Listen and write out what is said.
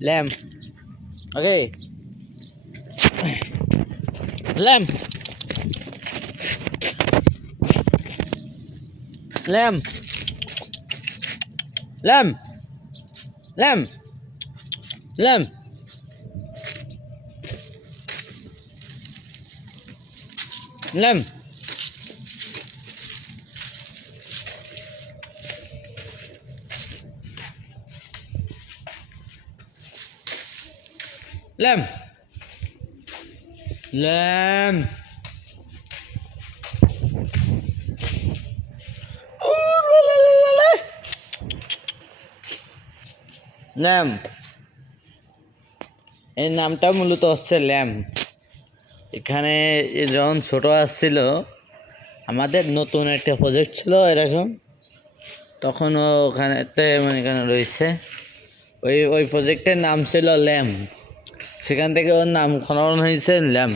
lamb. Okay. Lamb. Lamb. Lamb. Lamb. Lamb. Lamb. Lamb. Lamb. Lamp, এর নামটা মূলত হচ্ছে ল্যাম। এখানে যখন ছোটো আসছিল, আমাদের নতুন একটা প্রজেক্ট ছিল এরকম, তখন ও ওখানেতে মানে এখানে রয়েছে। ওই প্রজেক্টের নাম ছিল ল্যাম, সেখান থেকে ওর নামকরণ হয়েছে ল্যাম।